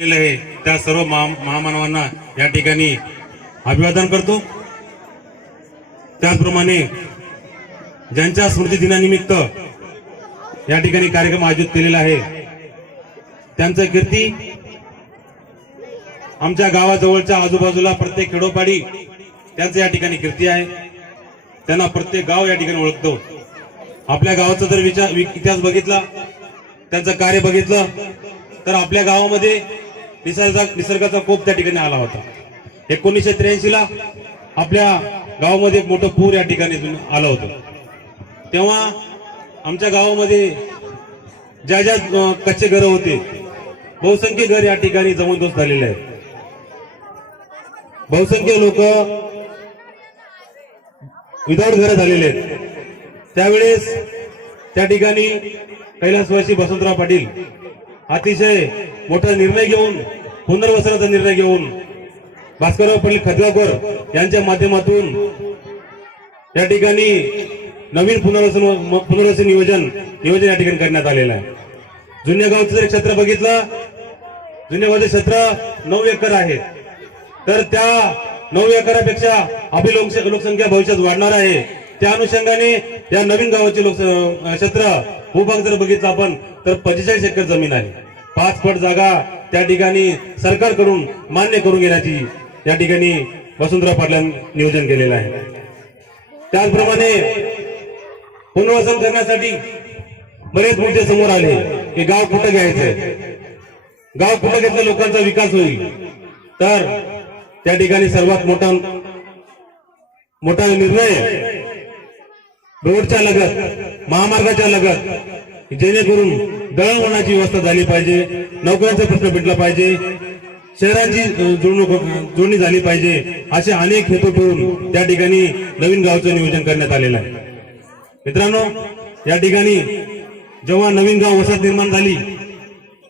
केलेलं आहे. त्या सर्व महामानवांना या ठिकाणी अभिवादन करतो. त्याचप्रमाणे ज्यांच्या स्मृती दिनानिमित्त या ठिकाणी कार्यक्रम आयोजित केलेला आहे त्यांचं कीर्ती आमच्या गावाजवळच्या आजूबाजूला प्रत्येक खेडोपाडी त्यांचं या ठिकाणी कीर्ती आहे. त्यांना प्रत्येक गाव या ठिकाणी ओळखतो. आपल्या गावाचा जर विचार इतिहास बघितला त्यांचं कार्य बघितलं तर आपल्या गावामध्ये निसर्गा निसर्गाचा कोप त्या ठिकाणी आला होता. एकोणीसशे त्र्याऐंशी ला आपल्या गावामध्ये एक मोठं पूर या ठिकाणी आलं होतं. तेव्हा आमच्या गावामध्ये ज्या ज्या कच्चे घरं होते बहुसंख्य घर या ठिकाणी जमनदोस्त झालेले आहेत. बहुसंख्य लोक विदाऊट घरं झालेले आहेत. त्यावेळेस त्या ठिकाणी कैलासवासी वसंतराव पाटील अतिशय मोठा निर्णय घेऊन पुनर्वसनाचा निर्णय घेऊन भास्करराव पाटील खतगावकर यांच्या माध्यमातून या ठिकाणी नवीन पुनर्वसन पुनर्वसन नियोजन नियोजन या ठिकाणी करण्यात आलेलं आहे. जुन्या गावचं जर क्षेत्र बघितलं जुन्या गावचं क्षेत्र नऊ एकर आहे. तर त्या नऊ एकरापेक्षा आपली लोकसंख्या भविष्यात वाढणार आहे. त्या अनुषंगाने या नवीन गावाचे लोक क्षेत्र भूभाग जर बघितला आपण तर पंचेचाळीस एकर जमीन आहे. पाच फट जागा त्या ठिकाणी सरकारकडून मान्य करून घेण्याची या ठिकाणी वसुंधरा पाटलां नियोजन केलेलं आहे. त्याचप्रमाणे पुनर्वसन करण्यासाठी बरेच मुद्दे समोर आले की गाव कुठं घ्यायचंय गाव कुठं घेतलं लोकांचा विकास होईल? तर त्या ठिकाणी सर्वात मोठा मोठा निर्णय रोडच्या लगत महामार्गाच्या लगत जेणेकरून दळणवळणाची व्यवस्था झाली पाहिजे नोकऱ्यांचा प्रश्न भेटला पाहिजे शहरांची जोडणूक जोडणी झाली पाहिजे असे अनेक हेतू ठेवून त्या ठिकाणी नवीन गावचं नियोजन करण्यात आलेलं आहे. मित्रांनो या ठिकाणी जेव्हा नवीन गाव वसाहत निर्माण झाली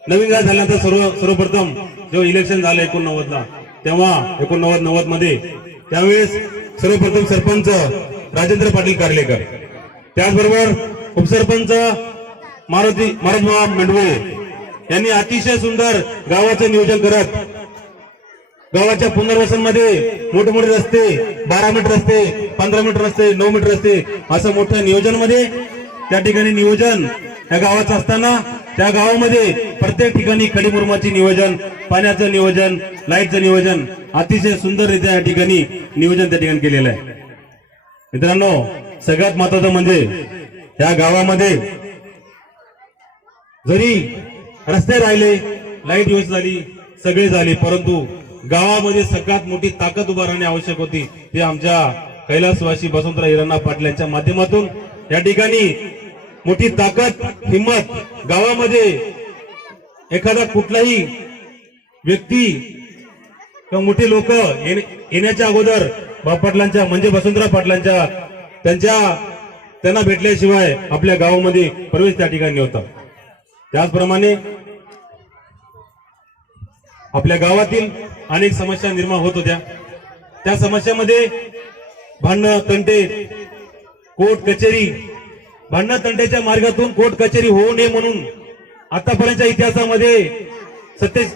नवीन गाव झाल्यानंतर सर्व सर्वप्रथम जेव्हा इलेक्शन झालं एकोणनव्वद ला तेव्हा एकोणनव्वद नव्वदमध्ये त्यावेळेस सर्वप्रथम सरपंच राजेंद्र पाटील कार्लेकर. त्याचबरोबर उपसरपंच मारुती मारुतीबा मेंढवे यांनी अतिशय सुंदर गावाचं नियोजन करत गावाच्या पुनर्वसनमध्ये मोठे मोठे रस्ते बारा मीटर रस्ते पंधरा मीटर रस्ते नऊ मीटर रस्ते असं मोठं नियोजनमध्ये त्या ठिकाणी नियोजन या गावाचं असताना त्या गावामध्ये प्रत्येक ठिकाणी कडीमुरमाचे नियोजन पाण्याचं नियोजन लाईटचं नियोजन अतिशय सुंदररित्या या ठिकाणी नियोजन त्या ठिकाणी केलेलं आहे. मित्रांनो सगळ्यात महत्वाचं म्हणजे या गावामध्ये जरी रस्ते राहिले लाइट यूज झाली सगळे झाले परंतु गावामध्ये सगळ्यात मोठी ताकद उभारणे आवश्यक होती. ते आमच्या कैलासवासी वसंतराव हिराणा पाटील यांच्या माध्यमातून. या ठिकाणी मोठी ताकद हिंमत गावामध्ये एखादा कुठलाही व्यक्ती किंवा मोठे लोक येण्याच्या अगोदर बापाटलांच्या म्हणजे वसंतराव पाटलांच्या त्यांच्या त्यांना भेटल्याशिवाय आपल्या गावामध्ये प्रवेश त्या ठिकाणी होता त्याचप्रमाणे आपल्या गावातील अनेक समस्या निर्माण होत होत्या. त्या समस्यामध्ये भांडणं तंटे कोर्ट कचेरी भांडणं तंट्याच्या मार्गातून कोर्ट कचेरी होऊ नये म्हणून आतापर्यंतच्या इतिहासामध्ये सत्ते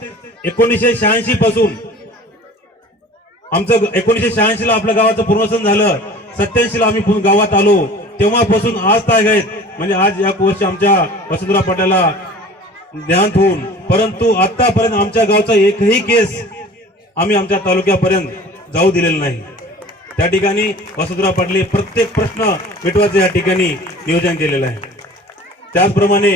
एकोणीसशे शहाऐंशी पासून आमचं एकोणीसशे शहाऐंशी ला आपल्या गावाचं पुनर्वसन झालं. सत्याऐंशी ला आम्ही गावात आलो. तेव्हापासून आज ताग आहेत म्हणजे आज या वर्ष आमच्या वसंतराव पाटलाला देहांत होऊन. परंतु आतापर्यंत आमच्या गावचा एकही केस आम्ही आमच्या तालुक्यापर्यंत जाऊ दिलेला नाही. त्या ठिकाणी वसंतराव पाटले प्रत्येक प्रश्न मिटवायचं या ठिकाणी नियोजन केलेलं आहे. त्याचप्रमाणे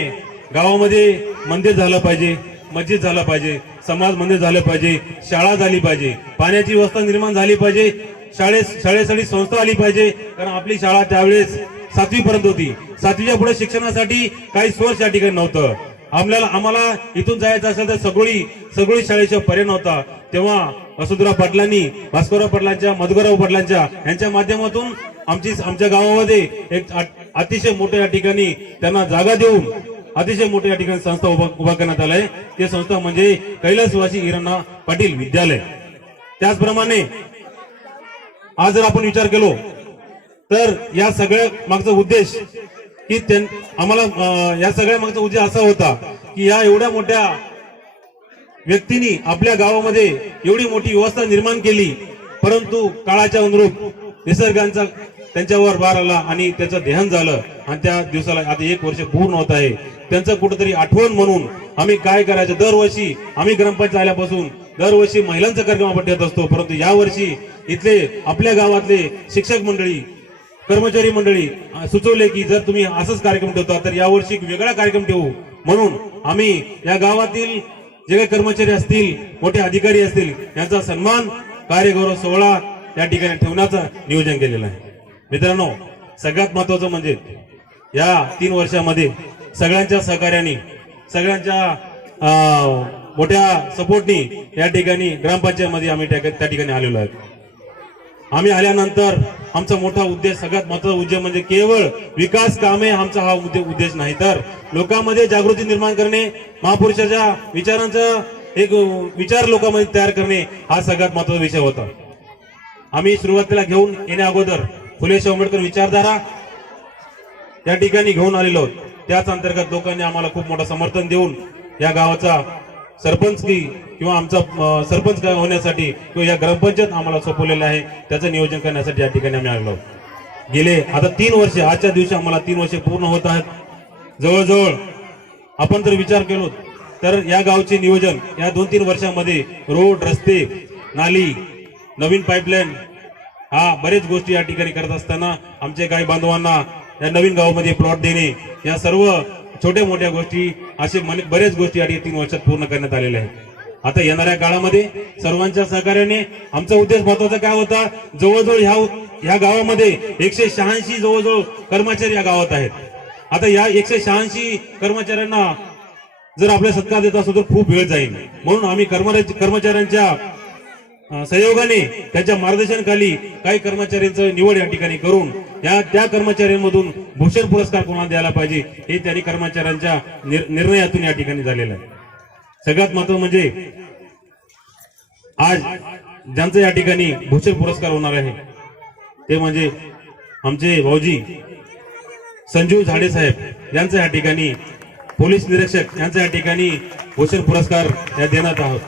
गावामध्ये मंदिर झालं पाहिजे मस्जिद झालं पाहिजे समाज मंदिर झालं पाहिजे शाळा झाली पाहिजे पाण्याची व्यवस्था निर्माण झाली पाहिजे शाळे शाळेसाठी संस्था आली पाहिजे कारण आपली शाळा त्यावेळेस सातवी पर्यंत होती. सातवीच्या पुढे शिक्षणासाठी काही सोर्स या ठिकाणी नव्हतं. आपल्याला आम्हाला इथून जायचं असेल तर सगळी सगळी शाळेचा पर्याय नव्हता. तेव्हा वसुधराव पाटलांनी भास्करराव पाटलांच्या मधुकरराव पाटलांच्या यांच्या माध्यमातून आमची आमच्या गावामध्ये एक अतिशय मोठ्या या ठिकाणी त्यांना जागा देऊन अतिशय मोठ्या या ठिकाणी संस्था उभा उभा करण्यात आलाय. ते संस्था म्हणजे कैलासवासी हिरणा पाटील विद्यालय. त्याचप्रमाणे आज जर आपण विचार केलो तर या सगळ्या मागचा उद्देश की त्यां- आम्हाला या सगळ्या मागचा उद्देश असा होता की या एवढ्या मोठ्या व्यक्तींनी आपल्या गावामध्ये एवढी मोठी व्यवस्था निर्माण केली परंतु काळाच्या अनुरूप निसर्गांचा त्यांच्यावर वार आला आणि त्याचं ध्यान झालं आणि त्या दिवसाला आता एक वर्ष पूर्ण होत आहे. त्यांचं कुठंतरी आठवण म्हणून आम्ही काय करायचं? दरवर्षी आम्ही ग्रामपंचायत आल्यापासून दरवर्षी महिलांचा कार्यक्रम आपण ठेवत असतो परंतु यावर्षी इथले आपल्या गावातले शिक्षक मंडळी कर्मचारी मंडळी सुचवले की जर तुम्ही असंच कार्यक्रम ठेवता तर यावर्षी एक वेगळा कार्यक्रम ठेवू. म्हणून आम्ही या गावातील जे काही कर्मचारी असतील मोठे अधिकारी असतील यांचा सन्मान कार्यगौरव सोहळा या ठिकाणी ठेवण्याचं नियोजन केलेलं आहे. मित्रांनो सगळ्यात महत्वाचं म्हणजे या तीन वर्षामध्ये सगळ्यांच्या सहकार्याने सगळ्यांच्या मोठ्या सपोर्टनी या ठिकाणी ग्रामपंचायतमध्ये आम्ही त्या ठिकाणी आलेलो आहोत. आम्ही आल्यानंतर आमचा मोठा उद्देश सगळ्यात महत्त्वाचा उद्देश म्हणजे केवळ विकास कामे आमचा हा उद्दे- उद्देश नाही तर लोकांमध्ये जागृती निर्माण करणे महापुरुषाच्या विचारांचा एक विचार लोकांमध्ये तयार करणे हा सगळ्यात महत्त्वाचा विषय होता. आम्ही सुरुवातीला घेऊन येण्या अगोदर फुले आंबेडकर विचारधारा या ठिकाणी घेऊन आलेलो आहोत. त्याच अंतर्गत लोकांनी आम्हाला खूप मोठं समर्थन देऊन या गावाचा सरपंच की किंवा आमचा सरपंच काय होण्यासाठी किंवा या ग्रामपंचायत आम्हाला सोपवलेलं आहे त्याचं नियोजन करण्यासाठी या ठिकाणी आम्ही आलो गेले आता तीन वर्षे आजच्या दिवशी आम्हाला तीन वर्ष पूर्ण होत आहेत. जवळजवळ आपण जर विचार केलो तर या गावचे नियोजन या दोन तीन वर्षामध्ये रोड रस्ते नाली नवीन पाईपलाईन हा बरेच गोष्टी या ठिकाणी करत असताना आमचे काही बांधवांना या नवीन गावामध्ये प्लॉट देणे या सर्व छोट्या मोठ्या गोष्टी असे मन- बरेच गोष्टी या तीन वर्षात पूर्ण करण्यात आलेल्या आहेत. आता येणाऱ्या काळामध्ये सर्वांच्या सहकार्याने आमचा उद्देश महत्त्वाचा काय होता? जवळजवळ ह्या ह्या गावामध्ये एकशे शहाऐंशी जवळजवळ कर्मचारी या गावात आहेत. आता या एकशे शहाऐंशी कर्मचाऱ्यांना जर आपल्या सत्कार देत असतो तर खूप वेळ जाईल. म्हणून आम्ही कर्मचाऱ्यांच्या सहयोगाने त्यांच्या मार्गदर्शनाखाली काही कर्मचाऱ्यांचं निवड या ठिकाणी करून या त्या कर्मचाऱ्यांमधून भूषण पुरस्कार कोणाला द्यायला पाहिजे हे त्यांनी कर्मचाऱ्यांच्या निर्णयातून या ठिकाणी झालेलं आहे. सगळ्यात महत्त्व म्हणजे आज ज्यांचं या ठिकाणी भूषण पुरस्कार होणार आहे ते म्हणजे आमचे भाऊजी संजीव झाडे साहेब यांचं या ठिकाणी पोलीस निरीक्षक यांचं या ठिकाणी भूषण पुरस्कार या देण्यात आहोत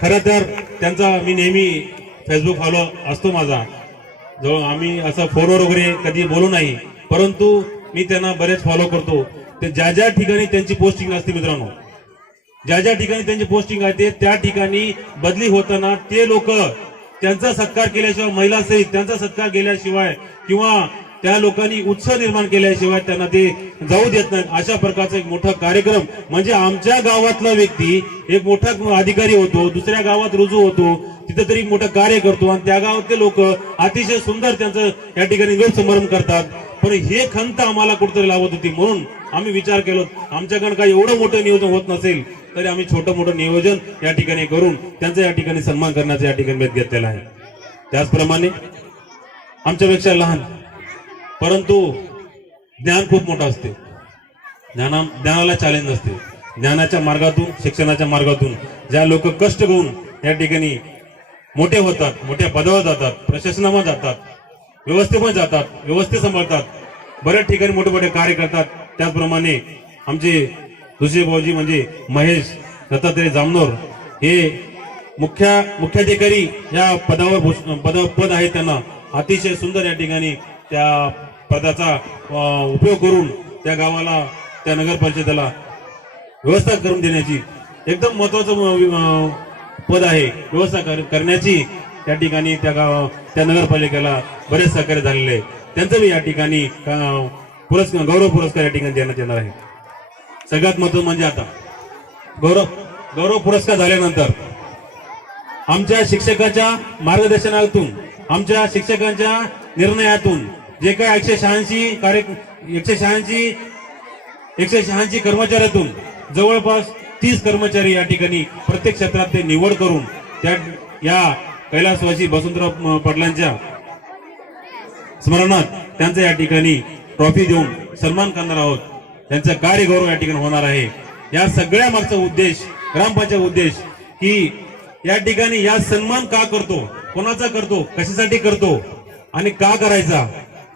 खरं तर त्यांचा मी नेहमी फेसबुक फॉलो असतो माझा. जो आम्ही असं फोनवर वगैरे कधी बोलू नाही परंतु मी त्यांना बरेच फॉलो करतो. ते ज्या ज्या ठिकाणी त्यांची पोस्टिंग असते मित्रांनो ज्या ज्या ठिकाणी त्यांची पोस्टिंग आहे ते त्या ठिकाणी बदली होताना ते लोक त्यांचा सत्कार केल्याशिवाय महिला सहित त्यांचा सत्कार केल्याशिवाय किंवा त्या लोकांनी उत्साह निर्माण केल्याशिवाय त्यांना ते जाऊ देत नाहीत. अशा प्रकारचा एक मोठा कार्यक्रम. म्हणजे आमच्या गावातला व्यक्ती एक मोठा अधिकारी होतो दुसऱ्या गावात रुजू होतो तिथं तरी मोठं कार्य करतो आणि त्या गावातले लोक अतिशय सुंदर त्यांचं या ठिकाणी गैरसंभ्रम करतात. पण हे खंत आम्हाला कुठेतरी लावत होती. म्हणून आम्ही विचार केलो आमच्याकडे काही एवढं मोठं नियोजन होत नसेल तरी आम्ही छोटं मोठं नियोजन या ठिकाणी करून त्यांचा या ठिकाणी सन्मान करण्याचा या ठिकाणी भेट घेतलेला आहे. त्याचप्रमाणे आमच्यापेक्षा लहान परंतु ज्ञान खूप मोठं असते. ज्ञाना ज्ञानाला चॅलेंज असते ज्ञानाच्या मार्गातून शिक्षणाच्या मार्गातून ज्या लोक कष्ट घेऊन या ठिकाणी मोठे होतात मोठ्या पदावर जातात प्रशासनामध्ये जातात व्यवस्थेमध्ये जातात व्यवस्थे सांभाळतात बऱ्याच ठिकाणी मोठे मोठे कार्य करतात. त्याचप्रमाणे आमचे दुसरे भाऊजी म्हणजे महेश दत्तात्रय जामनोर हे मुख्या मुख्याधिकारी या पदावर भूष- पद आहे त्यांना. अतिशय सुंदर या ठिकाणी त्या पदाचा उपयोग करून त्या गावाला त्या नगर परिषदेला व्यवस्था करून देण्याची एकदम महत्वाचं पद आहे. व्यवस्था कर- करण्याची त्या ठिकाणी त्या गाव त्या नगरपालिकेला बरेच सहकार्य झालेले आहे. त्यांचं मी या ठिकाणी पुरस्कार गौरव पुरस्कार या ठिकाणी देण्यात येणार आहे. सगळ्यात महत्त्व म्हणजे आता गौरव गौरव पुरस्कार झाल्यानंतर आमच्या शिक्षकाच्या मार्गदर्शनातून आमच्या शिक्षकांच्या निर्णयातून जे काय एकशे शहाऐंशी कार्य एकशे शहाऐंशी एकशे शहाऐंशी कर्मचाऱ्यातून जवळपास तीस कर्मचारी या ठिकाणी प्रत्येक क्षेत्रात ते निवड करून त्या या कैलासवासी वसंतराव पाटलांच्या स्मरणात त्यांचा या ठिकाणी ट्रॉफी देऊन सन्मान करणार आहोत. त्यांचा कार्यगौरव या ठिकाणी होणार आहे. या सगळ्या मागचा उद्देश ग्रामपंचायत उद्देश की या ठिकाणी या सन्मान का करतो? कोणाचा करतो? कशासाठी करतो? आणि का करायचा?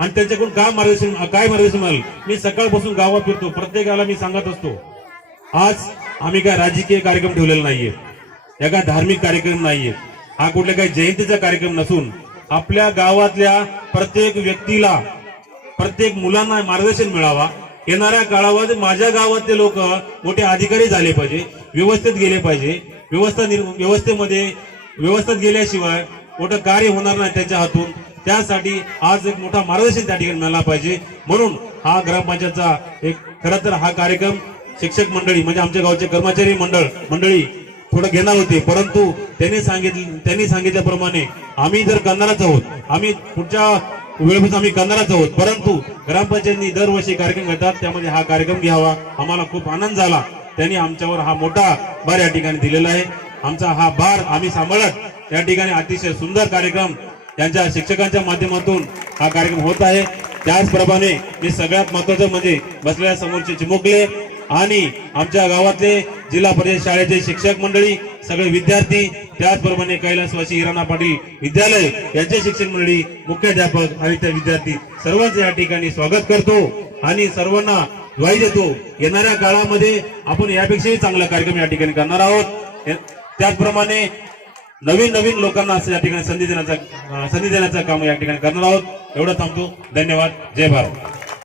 आणि त्यांच्याकडून काय मार्गदर्शन काय मार्गदर्शन मिळालं? मी सकाळपासून गावात फिरतो. प्रत्येकाला मी सांगत असतो. आज आम्ही काय राजकीय कार्यक्रम ठेवलेला नाहीये. या काय धार्मिक कार्यक्रम नाहीये. हा कुठल्या काही जयंतीचा कार्यक्रम नसून आपल्या गावातल्या प्रत्येक व्यक्तीला प्रत्येक मुलांना मार्गदर्शन मिळावा. येणाऱ्या काळामध्ये माझ्या गावातले लोक मोठे अधिकारी झाले पाहिजे व्यवस्थेत गेले पाहिजे. व्यवस्था निर्- व्यवस्थेमध्ये व्यवस्थेत गेल्याशिवाय मोठं कार्य होणार नाही त्याच्या हातून. त्यासाठी आज एक मोठा मार्गदर्शन त्या ठिकाणी मिळाला पाहिजे. म्हणून हा ग्रामपंचायतचा एक खरं तर हा कार्यक्रम शिक्षक मंडळी म्हणजे आमच्या गावचे कर्मचारी मंडळ मंडळी थोडं घेणार होते. परंतु त्यांनी सांगितलं त्यांनी सांगितल्याप्रमाणे आम्ही जर करणारच आहोत आम्ही पुढच्या वेळेपासून आम्ही करणारच आहोत परंतु ग्रामपंचायतनी दरवर्षी कार्यक्रम घेतात त्यामध्ये हा कार्यक्रम घ्यावा. आम्हाला खूप आनंद झाला. त्यांनी आमच्यावर हा मोठा भार या ठिकाणी दिलेला आहे. आमचा हा भार आम्ही सांभाळत या ठिकाणी अतिशय सुंदर कार्यक्रम त्यांच्या शिक्षकांच्या माध्यमातून हा कार्यक्रम होत आहे. त्याचप्रमाणे मी सगळ्यात महत्वाचं म्हणजे बसलेल्या समोरचे चिमुकले आणि आमच्या गावातले जिल्हा परिषद शाळेचे शिक्षक मंडळी सगळे विद्यार्थी त्याचप्रमाणे कैलासवासी हिराणा पाटील विद्यालय यांचे शिक्षक मंडळी मुख्याध्यापक आणि त्या विद्यार्थी सर्वांचं या ठिकाणी स्वागत करतो आणि सर्वांना ग्वाही देतो. येणाऱ्या काळामध्ये आपण यापेक्षाही चांगला कार्यक्रम या ठिकाणी करणार आहोत. त्याचप्रमाणे नवीन नवीन लोकांना असं या ठिकाणी संधी देण्याचा संधी देण्याचं काम या ठिकाणी करणार आहोत. एवढं थांबतो. धन्यवाद. जय भारत.